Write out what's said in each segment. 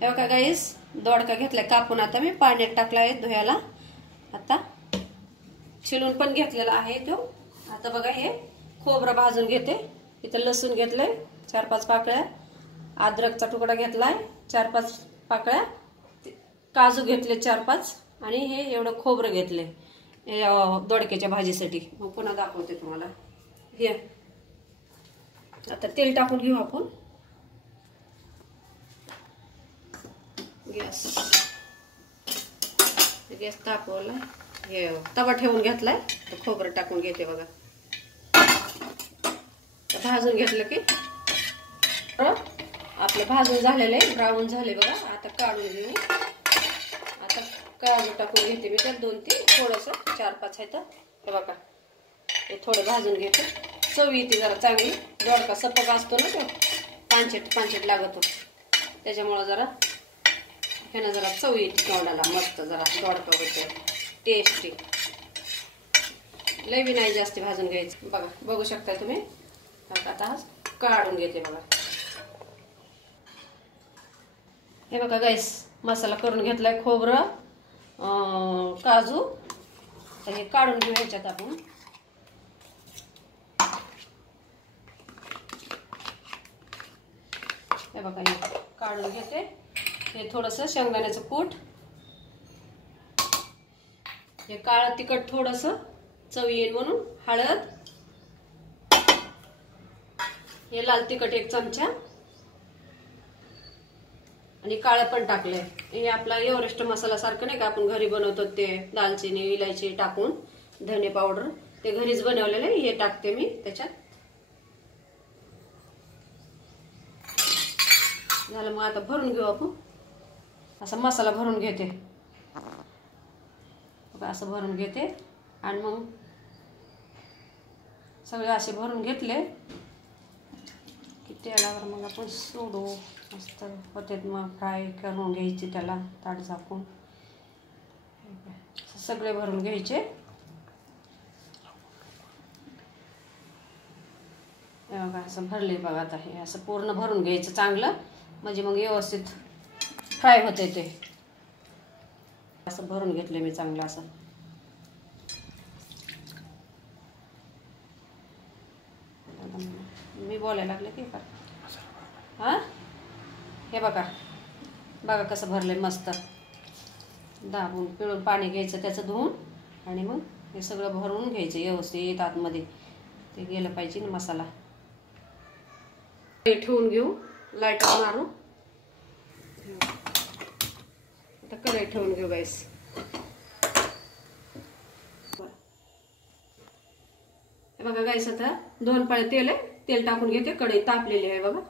हे बघा गाईस, दोडका घेतलाय कापून. आता मी पाण्यात टाकलाय धुयाला. आता छिलून पण घेतलेला आहे तो. आता बघा हे खोबरं भाजून घेते. इथं लसूण घेतलंय 4-5 पाकळ्या, अद्रकचा तुकडा घेतलाय 4-5 पाकळ्या, काजू घेतले 4-5 आणि हे एवढं खोबरं घेतले दोडक्याच्या भाजीसाठी. मग पुन्हा दाखवते तुम्हाला. हे आता तेल टाकून घेऊ आपण. गॅस तापवला. हे तवा ठेवून घेतलाय. तर खोबरं टाकून घेते बघा. भाजून घेतलं की आपलं भाजून झालेलं आहे, ब्राऊन झाले बघा. आता काढून घेऊ. आता काजू टाकून घेते मी त्यात 2-3, थोडंसं 4-5 आहे. तर हे बघा हे थोडं भाजून घेते. चव येते जरा चांगली. दोडका सपक असतो ना तो, पांचट लागतो, त्याच्यामुळं जरा ह्यानं जरा चव येते तोंडाला. मस्त जरा दोडका होतो टेस्टी. लय बी नाही जास्त भाजून घ्यायचं. बघा बघू शकता तुम्ही. आता काढून घेते बघा. हे बघा गाईस, मसाला करून घेतलाय. खोबरं, काजू. तर हे काढून घेऊ ह्याच्यात आपण. हे बघा हे काढून घेते. हे थोडंसं शेंगदाण्याचं कूट, हे काळं तिखट थोडंसं चव येईल म्हणून, हळद, हे लाल तिखट 1 चमचा आणि काळं पण टाकलंय. हे आपला एव्हरेस्ट मसाला सारखं नाही का आपण घरी बनवतो ते, दालचिनी इलायची टाकून, धने पावडर ते घरीच बनवलेलं आहे. हे टाकते मी त्याच्यात. झालं. मग आता भरून घेऊ आपण. असा मसाला भरून घेते. असं भरून घेते आणि मग सगळे असे भरून घेतले की तेलावर मग आपण सोडू. मस्त होते. मग फ्राय करून घ्यायची त्याला ताट झाकून. सगळे भरून घ्यायचे. बघा असं भरले बघा. आता हे असं पूर्ण भरून घ्यायचं चांगलं, म्हणजे मग व्यवस्थित फ्राय होते ते. असं भरून घेतले मी चांगलं असं. मी बोलायला लागले की का. हा हे बघा बघा कसं भरलंय मस्त. दाबून पिळून पाणी घ्यायचं त्याचं धुवून आणि मग हे सगळं भरून घ्यायचं व्यवस्थित आतमध्ये. ते गेलं पाहिजे ना मसाला. ठेवून घेऊ, लाईट मारू. आता कढई ठेवून घेऊ गाईस. बघा गाईस, आता 2 पळे तेल आहे. तेल टाकून घेते. कढई तापलेली आहे बघा.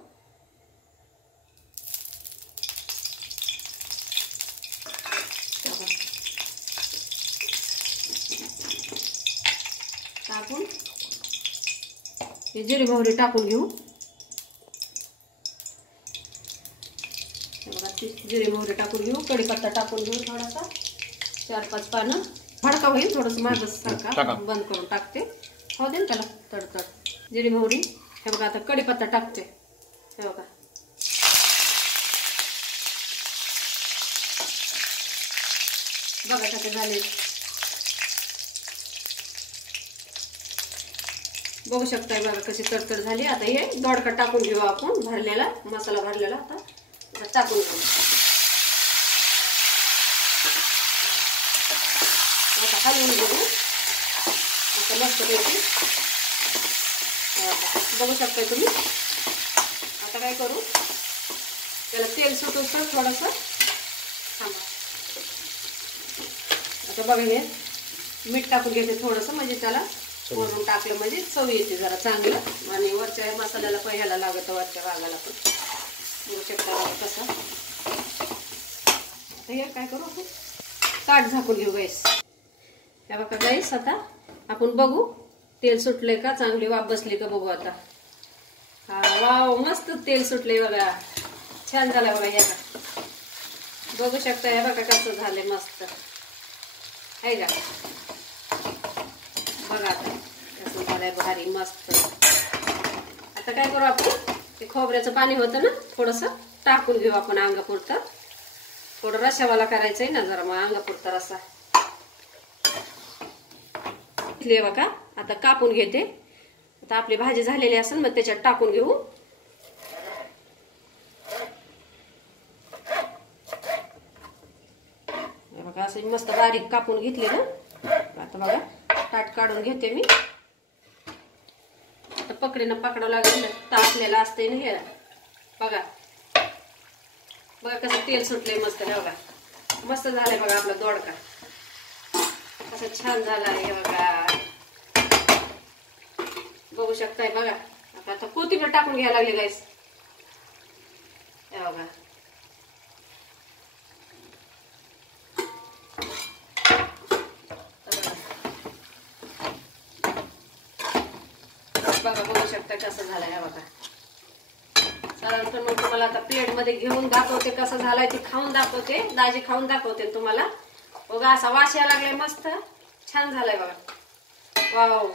टाकून हे जिरे मोहरी टाकून घेऊ. बघा जिरे मोहरी टाकून घेऊ. कढीपत्ता टाकून घेऊ थोडासा, 4-5 पानं. भडका होईल थोडंसं माझं सारखा. बंद करून टाकते. हो दे ना त्याला तडतड. जिरे मोहरी. हे बघा आता कढीपत्ता टाकते. हे बघा बघा कसे झाले. बघू शकताय बघा कशी तडतड झाली. आता हे दोडका टाकून घेऊ आपण. भरलेला मसाला भरलेला आता टाकून घेऊ. आता हलवून घेऊ आता मस्त पैकी. बघू शकताय तुम्ही. आता काय करू, त्याला तेल सुटूस तर थोडंसं थांबा. आता बघा हे मीठ टाकून घेते थोडंसं, म्हणजे त्याला वरून टाकलं म्हणजे चव येते जरा चांगलं. आणि वरच्या मसाल्याला पहिल्याला लागतं, वरच्या भागाला पण. बघू शकता बघा कसं. आता हे काय करू आपण, ताट झाकून घेऊ गाईस. हे बघा गाईस, आता आपण बघू तेल सुटले का, चांगली वाफ बसली का बघू आता. हा वाव, मस्त तेल सुटले बघा. छान झालं बघा. हे का बघू शकता. हे बघा कसं झालंय मस्त आहे का. बघा आता कसं झालंय भारी मस्त. आता काय करू आपण, ते खोबऱ्याचं पाणी होतं ना थोडंसं, टाकून घेऊ आपण अंगापुरता. थोडं रशावाला करायचंय ना जरा, मग अंगापुरता रसा घेतली बघा. आता कापून घेते. आता आपली भाजी झालेली असेल मग त्याच्यात टाकून घेऊ. बघा असं मस्त बारीक कापून घेतले ना. आता बघा ताट काढून घेते मी. आता पकडीनं पकडावं लागेल, तापलेलं असते ना हे. बघा बघा कसं तेल सुटलंय मस्त. बघा मस्त झालंय बघा आपला दोडका, कसं छान झाला आहे बघा. बघू शकताय बघा. आता कोथिंबीर टाकून घ्यायला लागले गाईस. बघा बघा बघू शकता कसं झालंय बघा. तर मग तुम्हाला आता प्लेट मध्ये घेऊन दाखवते कसं झालाय, ते खाऊन दाखवते. दाजी खाऊन दाखवते तुम्हाला. बघा असा वास यायला लागलाय, मस्त छान झालाय बघा. वाव